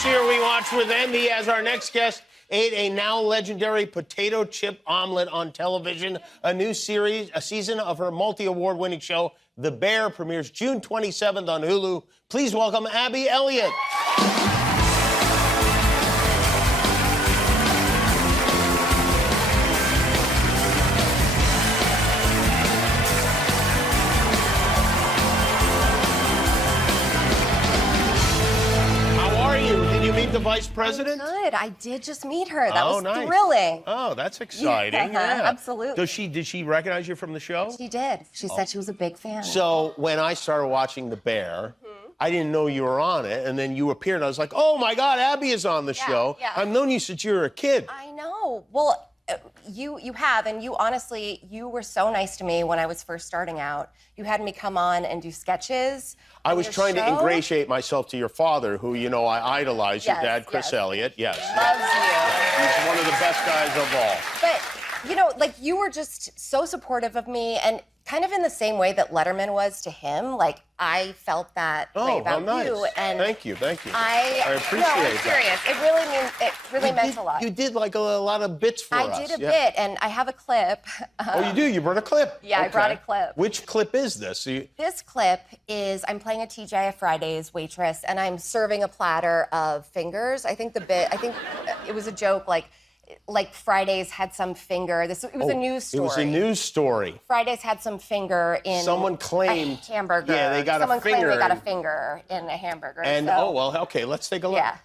This year, we watched with Andy as our next guest ate a now legendary potato chip omelet on television. A new series, a season of her multi-award winning show, The Bear, premieres June 27th on Hulu. Please welcome Abby Elliott. The vice president? Good. I did just meet her. That was nice. Thrilling. Oh, that's exciting. Yeah. Absolutely. Did she recognize you from the show? She did. She said she was a big fan. So when I started watching The Bear, I didn't know you were on it, and then you appeared, and I was like, oh my God, Abby is on the show. Yeah. I've known you since you were a kid. I know. Well, you have, and you honestly, you were so nice to me when I was first starting out. You had me come on and do sketches. I was trying to ingratiate myself to your father, who, you know, I idolize, your dad, Chris Elliott. Yes. Loves you. He's one of the best guys of all. But, you know, like, you were just so supportive of me, and kind of in the same way that Letterman was to him. Like, I felt that way about you. And thank you. I appreciate that. No, I'm serious. It really meant a lot. You did like a lot of bits for us. I did a bit, and I have a clip. Oh, you do? You brought a clip? Yeah, okay. I brought a clip. Which clip is this? This clip is I'm playing a TGI Fridays waitress, and I'm serving a platter of fingers. I think it was a joke, like Fridays had some finger. It was a news story. It was a news story. Fridays had some finger in someone claimed a hamburger. Yeah, they got someone a finger. Claimed they got a finger in a hamburger. And okay, let's take a look. Yeah.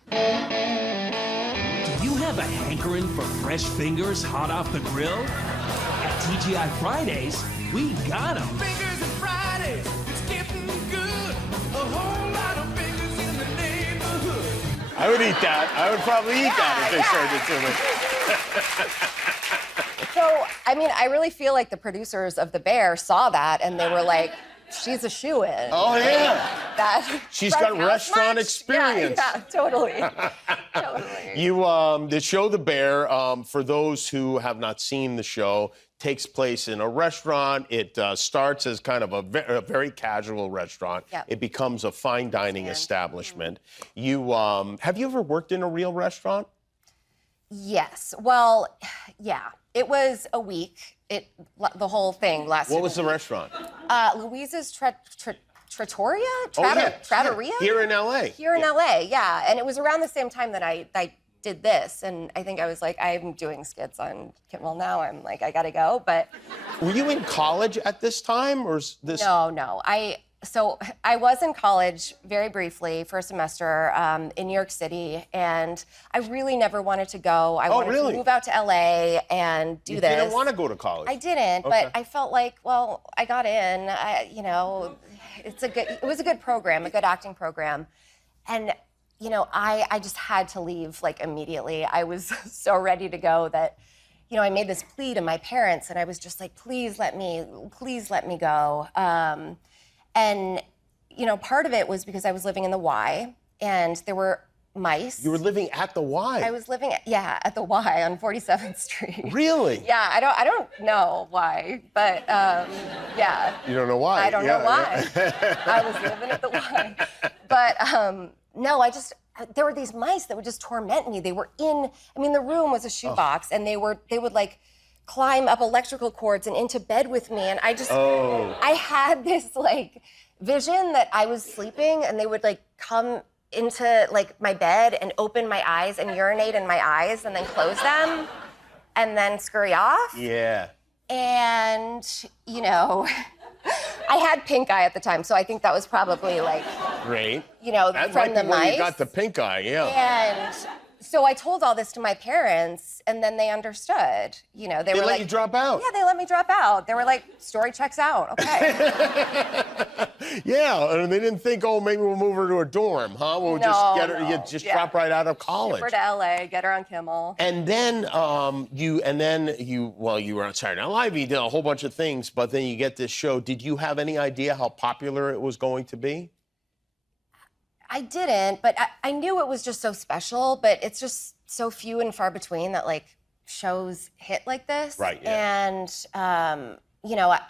Do you have a hankering for fresh fingers hot off the grill? At TGI Fridays, we got them. Fingers and Fridays, it's getting good. A whole lot of fingers in the neighborhood. I would eat that. I would probably eat that if they served it to me. So, I mean, I really feel like the producers of The Bear saw that, and they were like, she's a shoo-in. Oh, yeah. She's got restaurant experience. Yeah, totally. Totally. The show The Bear, for those who have not seen the show, takes place in a restaurant. It starts as kind of a very casual restaurant. Yep. It becomes a fine dining establishment. Have you ever worked in a real restaurant? Yes. Well, yeah. It was a week. The whole thing lasted. What was the restaurant? Louise's Trattoria? Trattoria? Here in L.A. Here in L.A., yeah. And it was around the same time that I did this, and I think I was like, I'm doing skits on Kimmel now. I'm like, I gotta go, but... Were you in college at this time, or is this... No. So I was in college very briefly for a semester in New York City, and I really never wanted to go. I wanted to move out to LA and do this. You didn't want to go to college? I didn't, but I felt like, well, I got in. It was a good program, a good acting program, and I just had to leave like immediately. I was so ready to go that. I made this plea to my parents, and I was just like, please let me go. And, part of it was because I was living in the Y, and there were mice. You were living at the Y? I was living, at the Y on 47th Street. Really? Yeah, I don't know why, but, yeah. You don't know why? I don't know why. I was living at the Y. But, no, there were these mice that would just torment me. They were the room was a shoebox, and they would like climb up electrical cords and into bed with me, and I had this like vision that I was sleeping, and they would like come into like my bed and open my eyes and urinate in my eyes and then close them and then scurry off. Yeah. And I had pink eye at the time, so I think that was probably like great. That from the mice. You got the pink eye, yeah. And so I told all this to my parents, and then they understood. They were let you drop out. Yeah, they let me drop out. They were like, story checks out. Okay. Yeah, and they didn't think, maybe we'll move her to a dorm, huh? We'll just get her. You just drop right out of college. Ship her to LA, get her on Kimmel. And then you were on Saturday Night Live. You did a whole bunch of things, but then you get this show. Did you have any idea how popular it was going to be? I didn't, but I knew it was just so special, but it's just so few and far between that, like, shows hit like this. Right, yeah. And,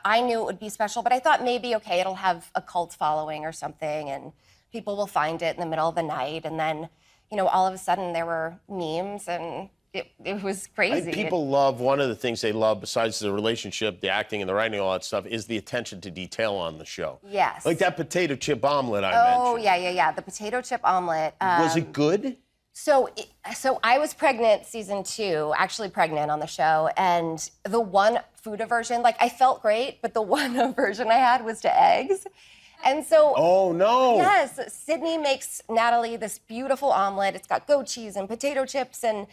I knew it would be special, but I thought maybe, okay, it'll have a cult following or something, and people will find it in the middle of the night, and then, all of a sudden there were memes and it was crazy. People love, one of the things they love besides the relationship, the acting and the writing, all that stuff, is the attention to detail on the show. Yes. Like that potato chip omelet I mentioned. Oh, yeah. The potato chip omelet. Was it good? So I was pregnant season 2, actually pregnant on the show, and the one food aversion, like I felt great, but the one aversion I had was to eggs. And so, oh no. Yes, Sydney makes Natalie this beautiful omelet. It's got goat cheese and potato chips, and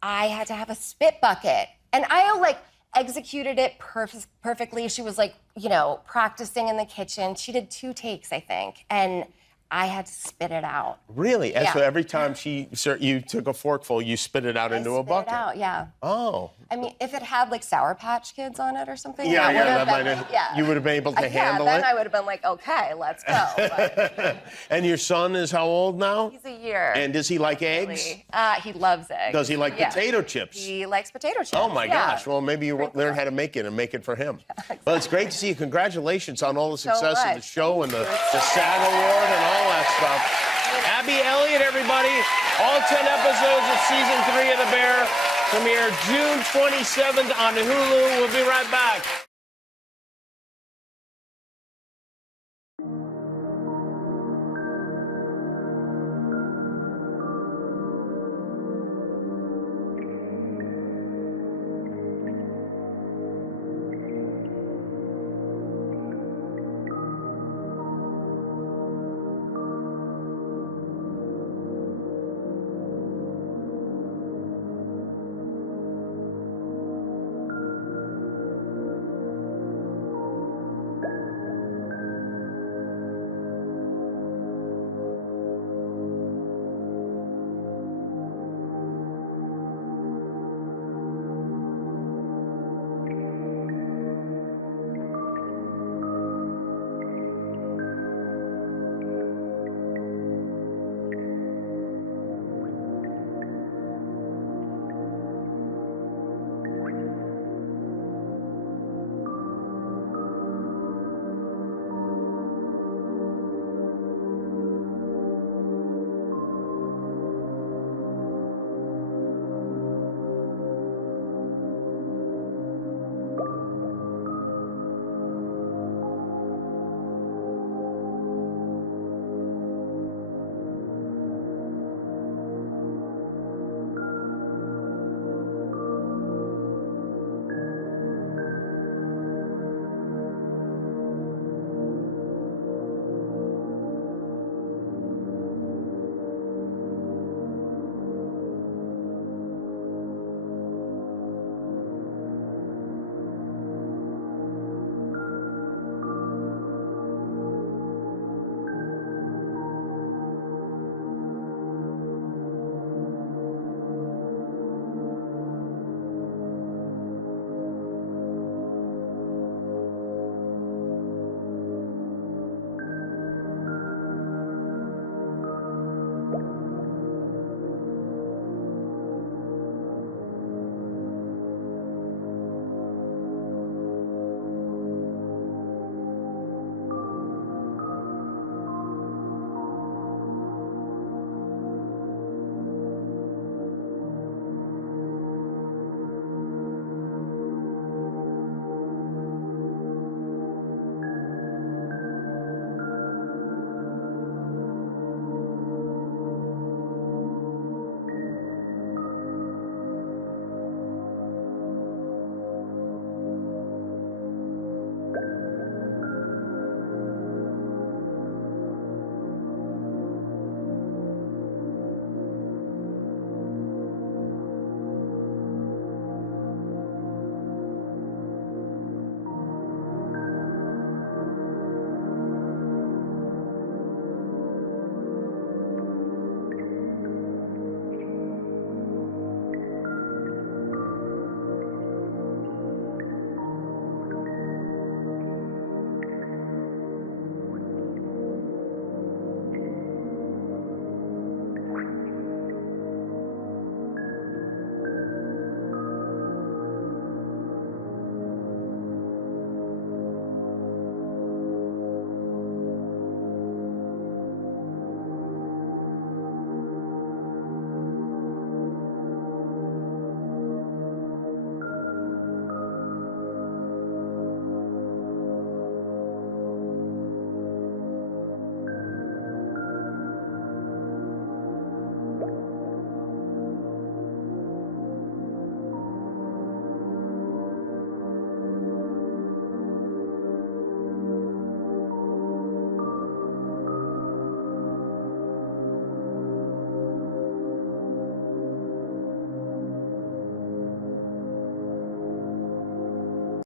I had to have a spit bucket. And I executed it perfectly. She was practicing in the kitchen. She did 2 takes, I think, and I had to spit it out. Really? And Yeah. so every time you took a forkful, you spit it out into a bucket? Spit it out, yeah. Oh. I mean, if it had Sour Patch Kids on it or something, Yeah, that that would have been, you would have been able to handle then it? I would have been like, okay, let's go. But And your son is how old now? he's a year. And does he like eggs? He loves eggs. Does he like potato chips? He likes potato chips. Oh my yeah. gosh! Well, maybe you learn how to make it and make it for him. Well, it's great to see you. Congratulations on all the success of the much. show and the SAG award and all that stuff. Abby Elliott, everybody. All 10 episodes of season 3 of The Bear premiere June 27th on Hulu. We'll be right back.